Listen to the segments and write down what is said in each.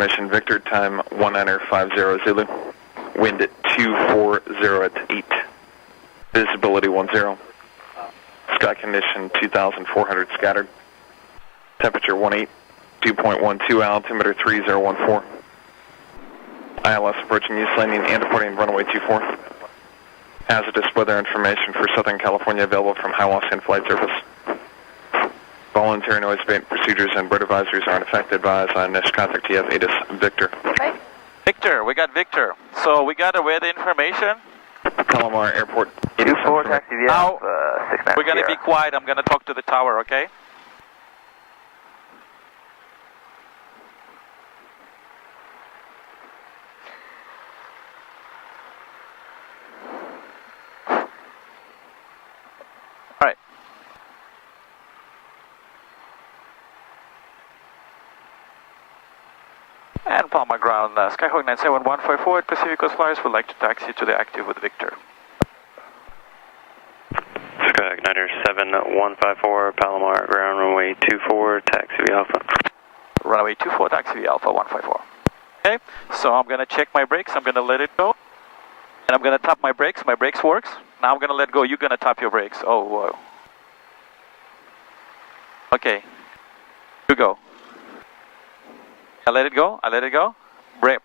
information. Victor, time 1950 Zulu. Wind at 240 at 8. Visibility 10. Sky condition 2,400 scattered. Temperature 18, 2.12, altimeter 3014. ILS approaching use landing and departing runway 24. Hazardous weather information for Southern California available from Hiawassee Flight Service. Voluntary noise abatement procedures and bird advisories are in effect. Advised on Nish contact TF ATIS Victor. Okay. Victor, we got Victor. So we got a weather information. Palomar Airport. 24 taxi VF, Now, 69 we're going to be quiet. I'm going to talk to the tower, okay? All right. And Palma ground, Skyhawk 97154 Pacific Coast Flyers would like to taxi to the active with Victor. Skyhawk 97154, Palomar ground, runway 24, taxi V Alpha. Runway 24, taxi V Alpha 154. Okay, so I'm going to check my brakes, I'm going to let it go. And I'm going to tap my brakes works. Now I'm going to let go, you're going to tap your brakes. Oh, whoa. Okay, you go. I let it go,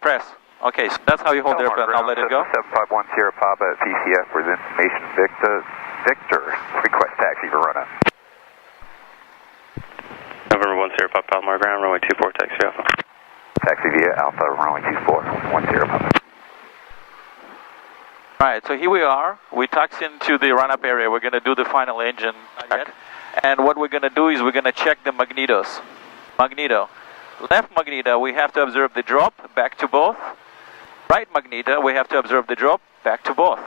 press. Okay, so that's how you hold the airplane, I'll let it go. 7510 Papa PCF with information Victor, request taxi for run-up. November 10 Papa, Palomar ground, runway 24, taxi V Alpha. Taxi via Alpha, runway 24, 10 Papa. Alright, so here we are. We taxi into the run-up area. We're going to do the final engine check. And what we're going to do is we're going to check the magnetos. Magneto. Left magneto, we have to observe the drop, back to both. Right magneto, we have to observe the drop, back to both.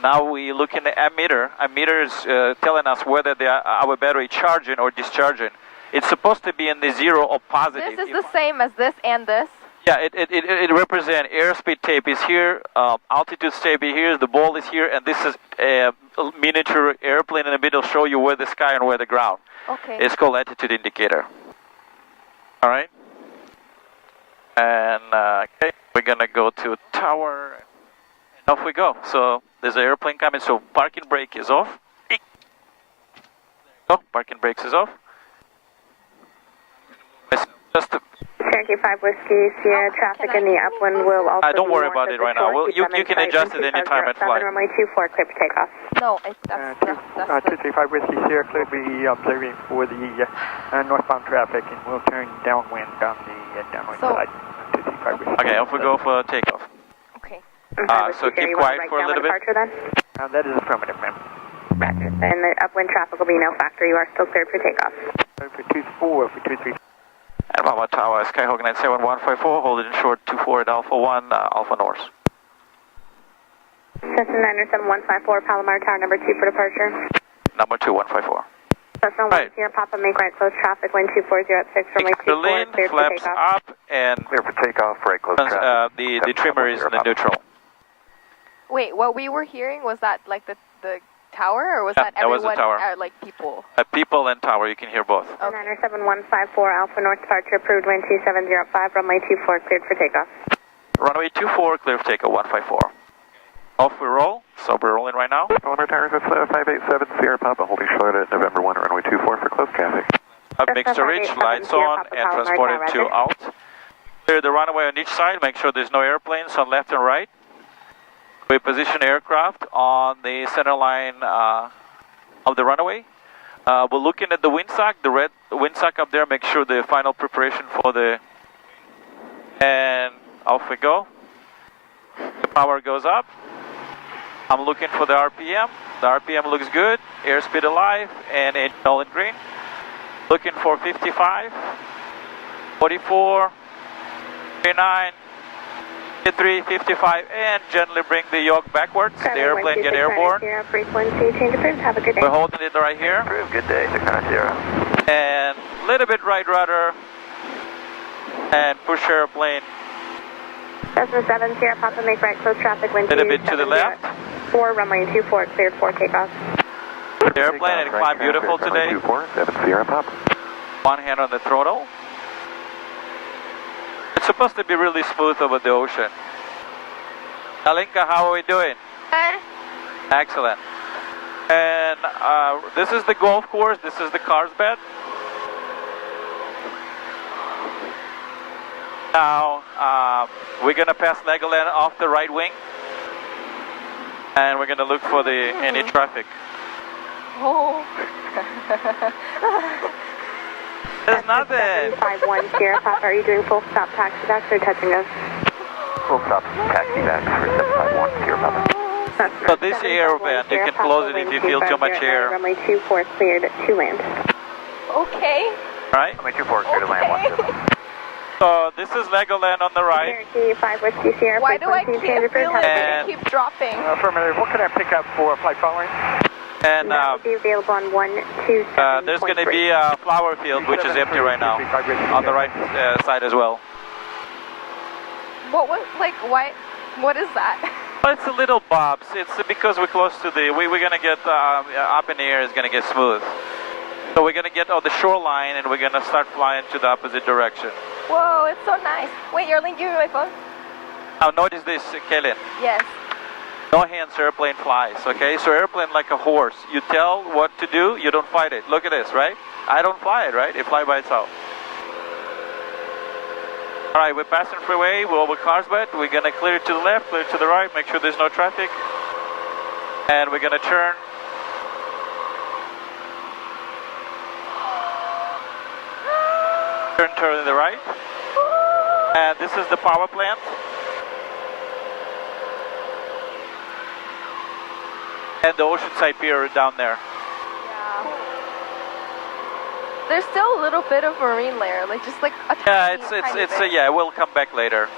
Now we look in the ammeter. Ammeter is telling us whether our battery charging or discharging. It's supposed to be in the zero or positive. This is the same as this and this? Yeah, it represents airspeed tape is here, altitude tape is here, the ball is here, and this is a miniature airplane in the middle, show you where the sky and where the ground. Okay. It's called attitude indicator. All right. And okay, we're gonna go to tower, and off we go. So there's an airplane coming, so parking brake is off. Oh, parking brakes is off. Just Cherokee 5 Whiskey, Sierra traffic in the upwind will also don't worry about it right now. Well, you can adjust it any time at flight. Runway 24, clear for takeoff. No, that's 235 Whiskey Sierra, clear to be observing for the northbound traffic, and we'll turn downwind on the downwind side. 235 Whiskey. Okay, off we go for takeoff. Okay. So keep quiet for a little bit. That is affirmative, ma'am. And the upwind traffic will be no factor. You are still cleared for takeoff. For 24, for 23. And Palma Tower, Skyhawk 97154, hold it in short 24 at Alpha 1, Alpha North. Cessna 97154, Palomar Tower, number 2 for departure. Number 2154. Cessna 10 Papa, make right, close traffic, wind 240 at 6, runway 24, clear for flaps takeoff. up, and Clear for takeoff, right, close traffic. the trimmer is in the neutral. Wait, what we were hearing, was that like the tower, or was that was everyone, the tower. like people? People and tower, you can hear both. Okay. 97154, Alpha North departure, approved, wind 2705, runway 24, cleared for takeoff. Runway 24, clear for takeoff, 154. Off we roll, so we're rolling right now. Palomar Tower, 587 Sierra Papa, holding short at November 1, runway 24 for close traffic. Up mixed reach, lights on, and transported to out. Clear the runway on each side, make sure there's no airplanes on left and right. We position aircraft on the center line of the runway. We're looking at the windsock, the red windsock up there, make sure the final preparation for the... And off we go. The power goes up. I'm looking for the RPM. The RPM looks good. Airspeed alive and engine all in green. Looking for 55, 44, 39, 53, 55, and gently bring the yoke backwards. The airplane get airborne. Frequency change approved. Have a good day. We're holding it right here. Approved, good day, 690. And a little bit right rudder. And push airplane. Cessna 7 Sierra Papa, make right, close traffic, wind A little bit to the left. 4, runway 24, cleared for takeoff. The airplane, it climbed beautiful today. 24, 7 Sierra Papa. One hand on the throttle. It's supposed to be really smooth over the ocean. Alinka, how are we doing? Good. Excellent. And this is the golf course. This is the Carlsbad. Now we're gonna pass Legoland off the right wing, and we're gonna look for any traffic. Oh. There's nothing. 510, Papa, are you doing full stop taxi backs or touching us? Full stop taxi back for 751, Papa. So this air vent, you can close it if you feel too much air. Runway 24 cleared to land. Okay. Right? Runway 24 clear to land 17. So this is Legoland on the right. Why do I keep feeling like they keep dropping? Affirmative. What can I pick up for flight following? And be available on 127. there's going to be a flower field, which is empty right now, on the right side as well. What was, like, why? What is that? Well, it's a little bobs. It's because we're close to we're going to get, up in the air is going to get smooth. So we're going to get on the shoreline and we're going to start flying to the opposite direction. Whoa, it's so nice. Wait, Yarlene, give me my phone. Now notice this, Kaylin. Yes. No hands, airplane flies, okay? So airplane like a horse. You tell what to do, you don't fight it. Look at this, right? I don't fly it, right? It fly by itself. All right, we're passing freeway, we're over Carlsbad. We're gonna clear it to the left, clear it to the right, make sure there's no traffic. And we're gonna turn. Turn to the right. And this is the power plant. And the Oceanside Pier down there. Yeah. There's still a little bit of marine layer, like just like a tiny, yeah, we'll come back later.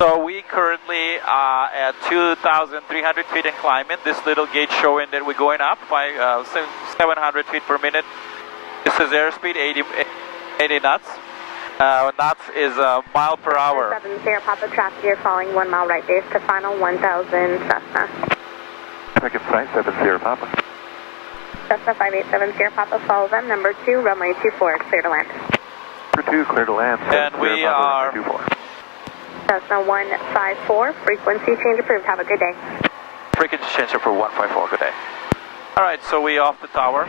So we currently are at 2,300 feet in climbing. This little gauge showing that we're going up by 700 feet per minute. This is airspeed 80 knots. Knots is mile per hour. 70 Papa traffic here following 1 mile right base to final 1,000 Cessna. Traffic in sight 70 Papa. Cessna 5870 Papa, follow them. Number 2, runway 24, clear to land. Number 2, clear to land. And we are... Cessna 154, frequency change approved. Have a good day. Frequency change for 154, good day. All right, so we off the tower.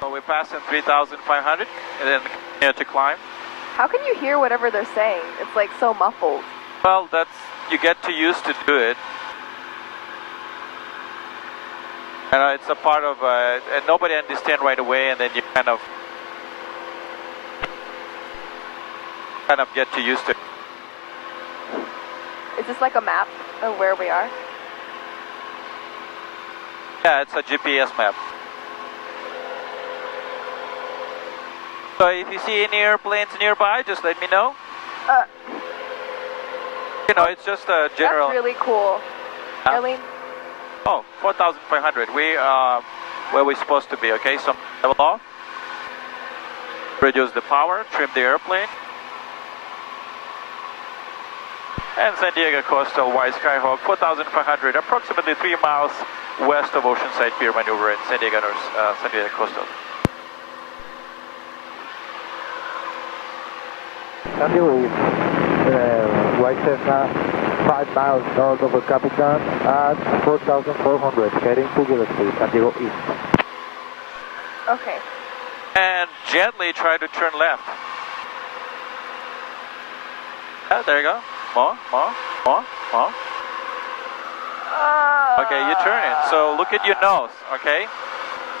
So we're passing 3,500 and then continue to climb. How can you hear whatever they're saying? It's like so muffled. Well, you get too used to do it. And it's a part of, and nobody understands right away, and then you kind of get too used to it. Is this like a map of where we are? Yeah, it's a GPS map. So if you see any airplanes nearby, just let me know. You know, it's just a general... That's really cool. Really? Oh, 4,500. We are where we're supposed to be, okay? So level off. Reduce the power, trim the airplane. And San Diego Coastal, White Skyhawk, 4,500, approximately 3 miles west of Oceanside Pier maneuver in San Diego Coastal. San Diego, White Cessna, 5 miles north of El Capitan at 4,400, heading to Gillespie, San Diego East. Okay. And gently try to turn left. Yeah, there you go. More. Okay, you turn it. So look at your nose, okay?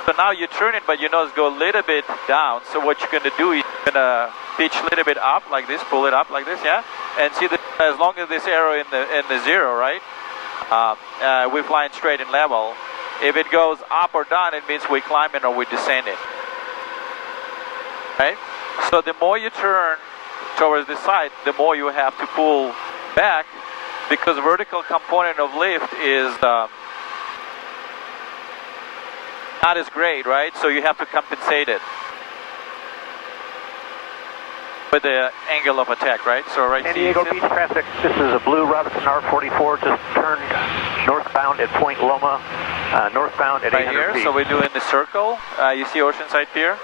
So now you turn it, but your nose go a little bit down. So what you're going to do is you're going to pitch a little bit up like this, pull it up like this, yeah? And see that as long as this arrow in the zero, right? We're flying straight and level. If it goes up or down, it means we're climbing or we're descending. Right? So the more you turn towards the side, the more you have to pull back, because the vertical component of lift is not as great, right? So you have to compensate it with the angle of attack, right? So right. San Diego Beach traffic. This is a blue Robinson R44. Just turned northbound at Point Loma. Northbound at right 800 here. feet. So we're doing the circle. You see Oceanside Pier?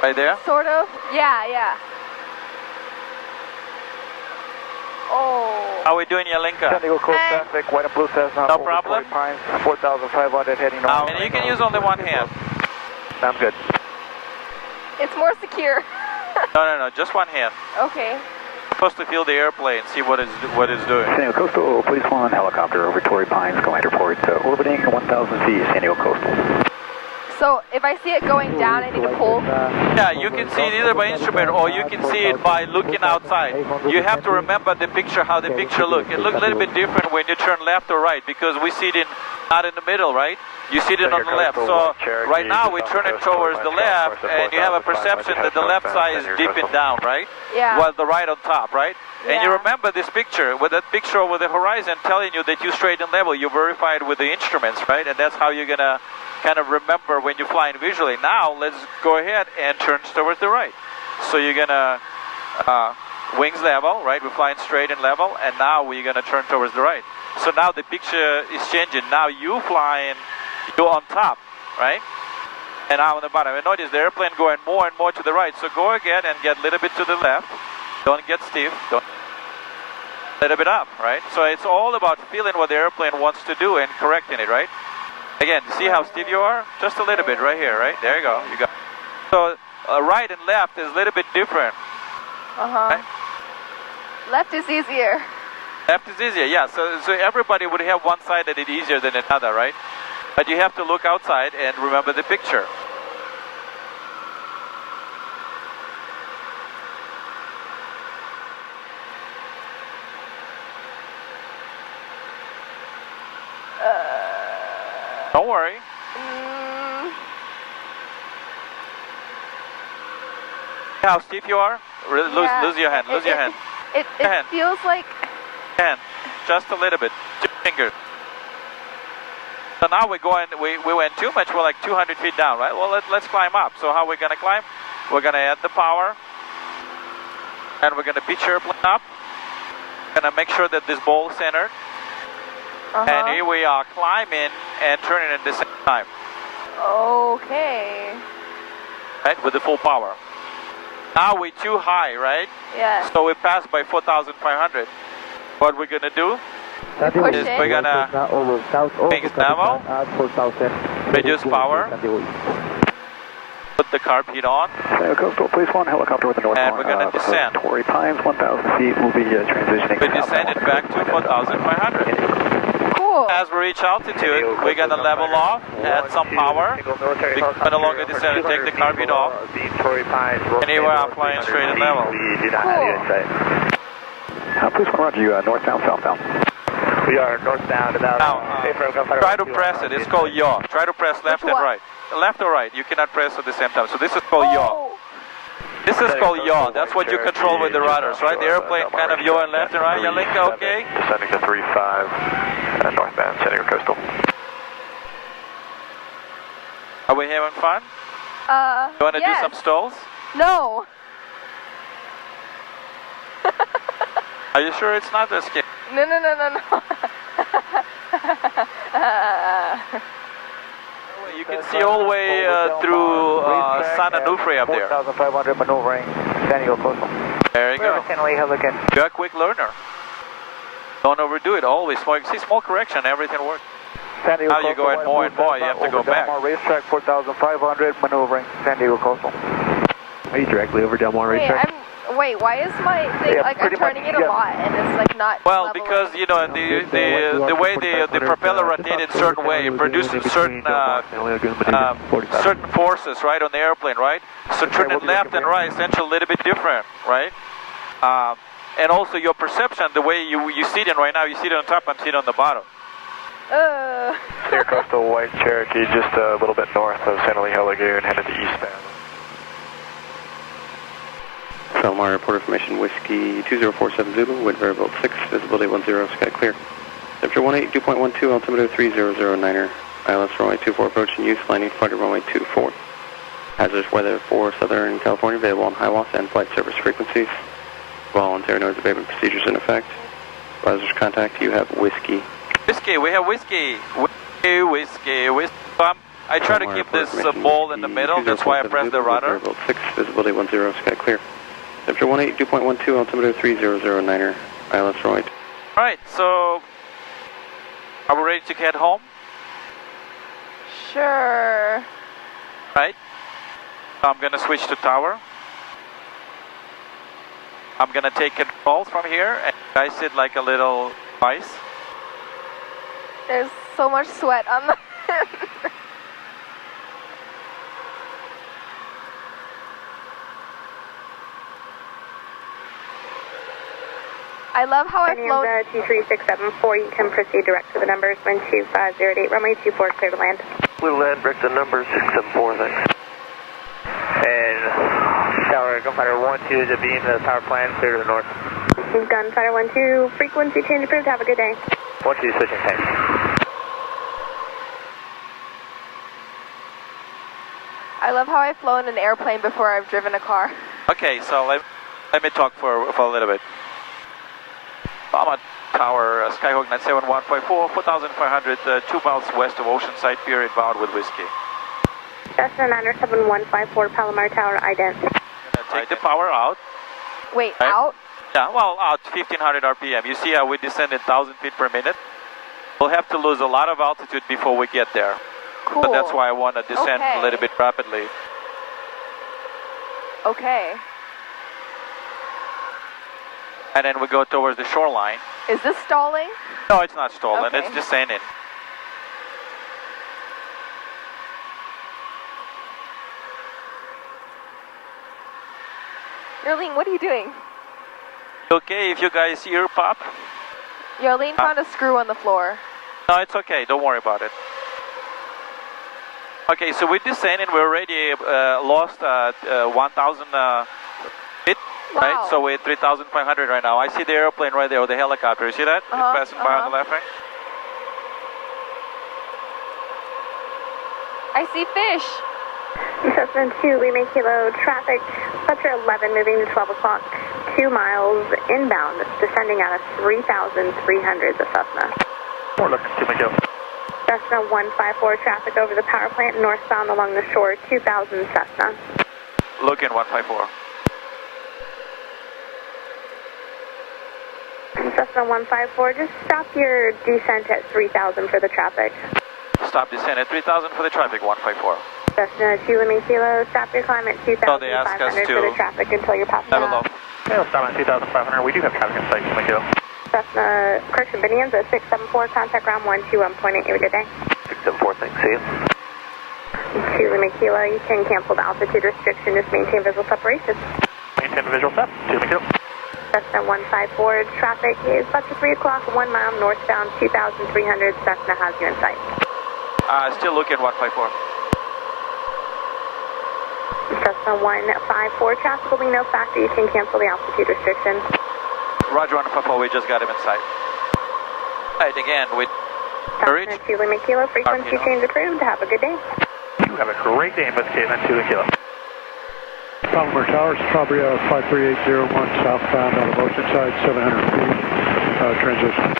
Right there? Sort of. Yeah. Oh. How are we doing, Yalinka? San Diego Coast traffic, white and blue Cessna. No problem. Pines, 4,500 heading north. And you can use only one hand. Sounds good. It's more secure. No, just one hand. Okay. You're supposed to feel the airplane, see what it's doing. San Diego Coastal, please fly on helicopter over Torrey Pines, Command Report, orbiting 1,000 feet, San Diego Coastal. So if I see it going down, I need to pull? Yeah, you can see it either by instrument or you can see it by looking outside. You have to remember the picture, how the picture looks. It looks a little bit different when you turn left or right because we see it not in the middle, right? You see it on the left. So right now we turn it towards the left and you have a perception that the left side is dipping down, right? Yeah. While the right on top, right? Yeah. And you remember this picture, with that picture over the horizon telling you that you straight and level. You verify it with the instruments, right? And that's how you're going to kind of remember when you're flying visually. Now let's go ahead and turn towards the right. So you're going to wings level, right? We're flying straight and level, and now we're going to turn towards the right. So now the picture is changing. Now you flying, you're on top, right? And I'm on the bottom. And notice the airplane going more and more to the right. So go again and get a little bit to the left. Don't get stiff. Don't. A little bit up, right? So it's all about feeling what the airplane wants to do and correcting it, right? Again, see how stiff you are? Just a little bit right here, right? There you go. You got. So right and left is a little bit different. Right? Left is easier. Left is easier, yeah. So everybody would have one side that is easier than another, right? But you have to look outside and remember the picture. Don't worry. How stiff you are? Lose your hand. Lose your hand. It feels like. Hand. Just a little bit. 2 fingers. So now we're going. We went too much. We're like 200 feet down, right? Well, let's climb up. So how we're gonna climb? We're gonna add the power, and we're gonna pitch airplane up. Gonna make sure that this ball is centered. And here we are climbing and turning at the same time. Okay. Right, with the full power. Now we're too high, right? Yeah. So we passed by 4,500. What we're gonna do is we're gonna wings level, reduce power, put the carpet on, Coastal, please fly on helicopter with the north. and we're gonna descend. Torrey Pines, 1,000 feet. We'll be transitioning. We descended back to 4,500. Cool. As we reach altitude, we're going to level off, add some power. We can no longer descend and take the carpet off. And here we are flying straight and level. Cool. Please want to roger you northbound, southbound. We are northbound about. Now, try to press it. It's called yaw. Try to press left and right. Left or right. You cannot press at the same time. So this is called yaw. This is called yaw. That's what you control with the rudders, right? The airplane kind of yaw and left and right. Yalinka, okay? Descending to 35 northbound, San Diego Coastal. Are we having fun? You want to do some stalls? No. Are you sure it's not risky? No. You can see all the way through San Onofre up there. 4,500 maneuvering, San Diego Coastal. There you go. You're a quick learner. Don't overdo it, always. See, small correction, everything works. Now you're going more and more, you have to go back. Delmar Racetrack, 4,500 maneuvering, San Diego Coastal. Are you directly over Delmar Racetrack? Wait, why is my thing, like, I'm turning it a lot and it's, like, not well, leveling. because, you know, the way the propeller rotates in a certain way, it produces certain certain forces, right, on the airplane, right? So turning left and right is essentially a little bit different, right? And also your perception, the way you see it right now, you see it on top, I'm seeing it on the bottom. Near Coastal White Cherokee, just a little bit north of San Elijo Lagoon, headed to eastbound. Belmar, report information, Whiskey 2047 Zulu, wind variable 6, visibility 10, sky clear. Temperature 182.12, altimeter 3009er, ILS runway 24 approach in use, landing flight at runway 24. Hazardous weather for Southern California, available on HIWAS and flight service frequencies. Voluntary noise abatement procedures in effect. Advisors contact, you have Whiskey. Whiskey, we have whiskey. Whiskey. I try to keep this ball in the middle, that's why I press the rudder. 6, visibility 10, sky clear. Temperature 182.12, altimeter 3009er, ILS runway. Alright, so are we ready to get home? Sure. Right. I'm gonna switch to tower. I'm gonna take control from here and you guys sit like a little ice. There's so much sweat on the... I love how I've flown... 23674, you can proceed direct to the numbers, wind 2508, runway 24, clear to land. Blue land, direct to numbers 674, thanks. And Tower, Gunfighter 1-2 to beam the power plant, clear to the north. Gunfighter 1-2, frequency change approved, have a good day. 1-2 switching tank. I love how I've flown an airplane before I've driven a car. Okay, so let me talk for a little bit. Palma Tower, Skyhawk 97154, 4,500, 2 miles west of Oceanside Pier, inbound with whiskey. Cessna 97154, Palomar Tower, ident. Take the power out. Wait, Right. out? Yeah, well, out 1500 RPM. You see how we descended 1,000 feet per minute? We'll have to lose a lot of altitude before we get there. Cool. But that's why I want to descend a little bit rapidly. Okay. And then we go towards the shoreline. Is this stalling? No, it's not stolen. Okay. It's descending. Yarlene, what are you doing? Okay, if you guys ear pop? Yarlene found a screw on the floor. No, it's okay. Don't worry about it. Okay, so we descended. We already lost 1,000 feet, Wow. right? So we're 3,500 right now. I see the airplane right there, or the helicopter. You see that? It's passing by on the left, right? I see fish. Cessna 2, Lima Kilo, traffic, Fletcher 11, moving to 12 o'clock, 2 miles inbound, descending out of 3,300, the Cessna. More looking to Miguel. Cessna 154, traffic over the power plant, northbound along the shore, 2,000 Cessna. Looking 154. Cessna 154, just stop your descent at 3,000 for the traffic. Stop descent at 3,000 for the traffic, 154. Cessna 2 Lima Kilo, stop your climb at So they ask us 2,500 for the to traffic until you're passing level out. off. Yeah, we'll stop at 2,500. We do have traffic in sight, Miguel. Cessna Correction Bonanza 674, contact ground 121.8, have a good day. 674, thanks, see you. 2 Lima Kilo, you can cancel the altitude restriction, just maintain visual separation. Maintain the visual set, 2 Miguel. Cessna 154, traffic is about to 3 o'clock, 1 mile northbound, 2,300, Cessna has you in sight. Still looking 154. Cessna 154, traffic will be no factor, you can cancel the altitude restriction. Roger 154, we just got him in sight. Right, again, with courage. Cessna 2 Lima Kilo, frequency change approved, have a good day. You have a great day, Miss Caitlin, 2 Kilo. Palomar Towers, Strawberry 53801, southbound out of Oceanside, 700 feet, transition.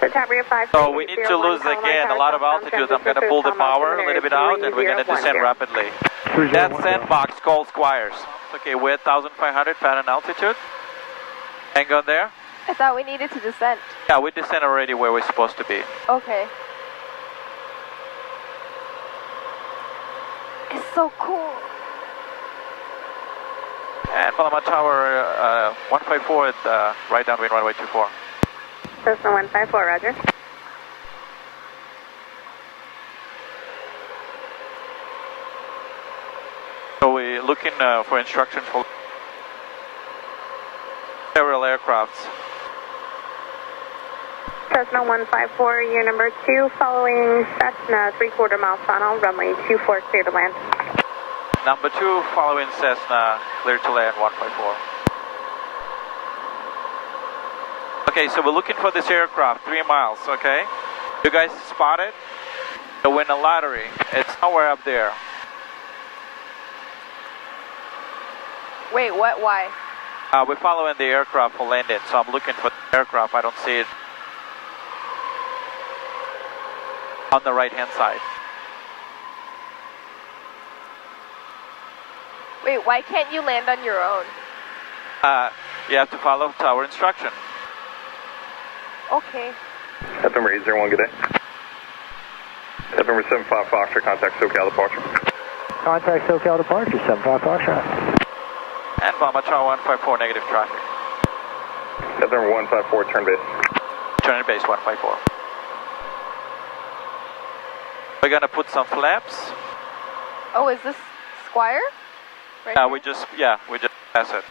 So Tabria 5. So we need to lose again a lot of altitude. I'm going to pull the power a little bit out and we're going to descend rapidly. That sandbox called Squires. Okay, we're at 1,500 Fahrenheit altitude. Hang on there. I thought we needed to descend. Yeah, we descend already where we're supposed to be. Okay. It's so cool. And Palomar Tower 154 at right downwind runway 24. Cessna 154, roger. So we're looking for instructions for several aircrafts. Cessna 154, year number 2, following Cessna 3/4 mile final, runway 24, clear to land. Number 2, following Cessna, clear to land 154. Okay, so we're looking for this aircraft, 3 miles, okay? You guys spot it? The win a lottery. It's somewhere up there. Wait, what? Why? We're following the aircraft for landing, so I'm looking for the aircraft. I don't see it on the right-hand side. Wait, why can't you land on your own? You have to follow tower instruction. Okay. November 801, good day. November 75 Foxtrot, contact SoCal departure. Contact SoCal departure, 75 Foxtrot. And Lima Tower 154, negative traffic. November 154, turn base. Turn base 154. We're gonna put some flaps. Oh, is this Squire? Right Yeah, here? we just pass it.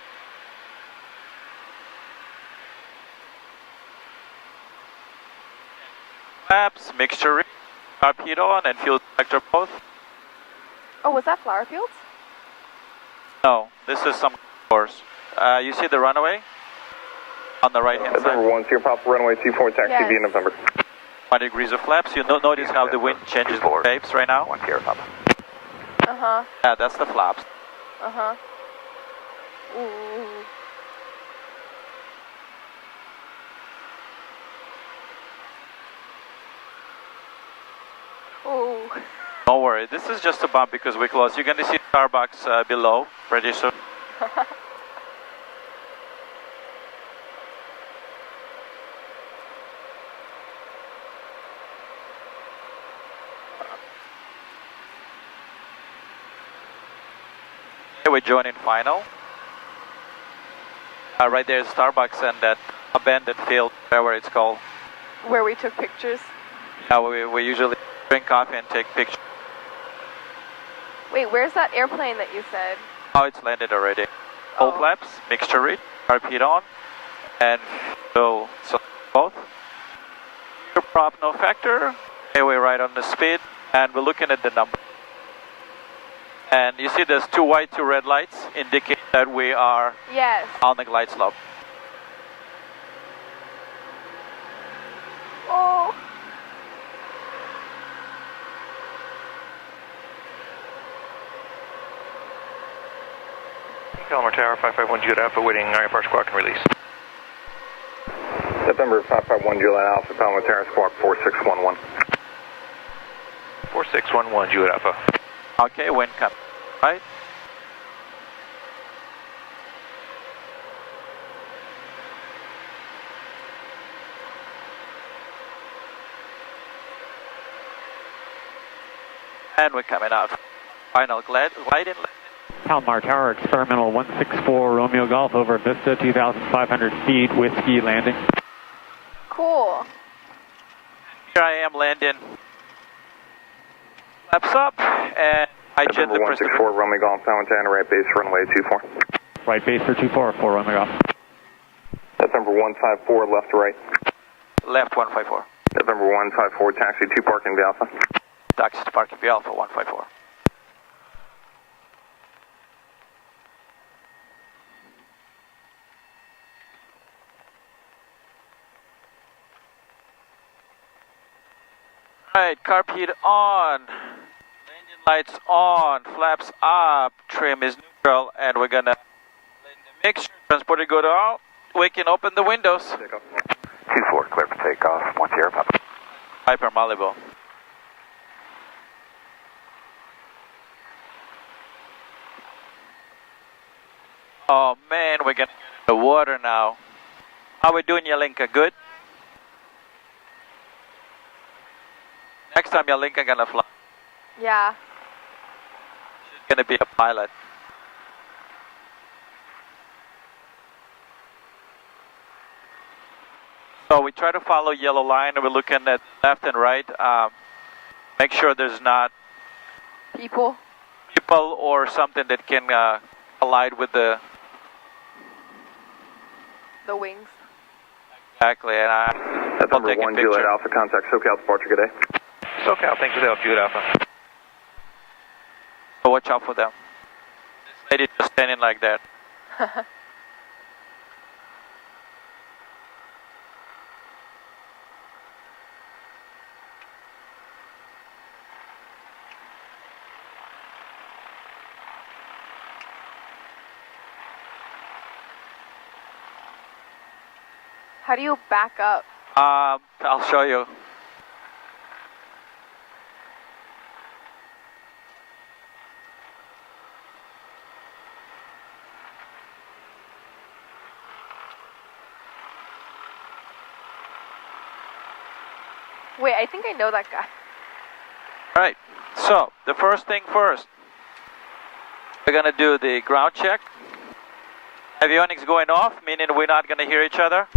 Flaps, mixture, carb heat on, and fuel selector both. Oh, was that flower fields? No, this is some course. You see the runway on the right hand side? November 1, Sierra Papa runway 24, taxi Yes. via November. 1 degrees of flaps. You notice how the wind changes the shapes right now? 1 Sierra Papa. Uh-huh. Yeah, that's the flaps. Uh-huh. Ooh. Ooh. Don't worry, this is just a bump because we're close. You're gonna see Starbucks below pretty soon. We're joining final. Right there is Starbucks and that abandoned field, whatever it's called. Where we took pictures. We usually drink coffee and take pictures. Wait, where's that airplane that you said? Oh, it's landed already. Full flaps, mixture read, carb on, and so both. Prop no factor. Here we're right on the speed, and we're looking at the number. And you see there's 2 white, 2 red lights indicate that we are Yes. on the glide slope. Oh. Palomar Tower 551 Juliet Alpha, waiting IFR squawk and release. November 551 Juliet Alpha, Palomar Tower squawk 4611. 4611 Juliet Alpha. Okay, wind coming, right? And we're coming out. Final glide in. Palomar Tower, experimental 164 Romeo Golf over Vista, 2,500 feet, Whiskey landing. Cool. Here I am landing. Flaps up, and I jet the November 164 Romeo Golf, Palomar Tower, right base, runway 24. Right base for 24 for Romeo Golf. November 154, left to right. Left 154. November 154, taxi 2 parking via Alpha. Taxi to parking via Alpha 154. Alright, carb heat on, engine lights on, flaps up, trim is neutral, and we're gonna let the mixture, transporter go out, we can open the windows. 24, clear for takeoff, 1 Sierra Papa. Hyper Malibu. Oh man, we're gonna get in the water now. How we doing, Yalinka? Good? Next time Yalinka gonna fly. Yeah. She's gonna be a pilot. So we try to follow yellow line, and we're looking at left and right. Make sure there's not People. or something that can collide with the wings. exactly. And I'll November take a 1 picture. Juliet Alpha, contact SoCal departure, good day. SoCal, thanks for the help, Juliet Alpha. So watch out for them. This lady just standing like that. How do you back up? I'll show you. Wait, I think I know that guy. Alright, so the first thing first. We're gonna do the ground check. Avionics going off, meaning we're not gonna hear each other.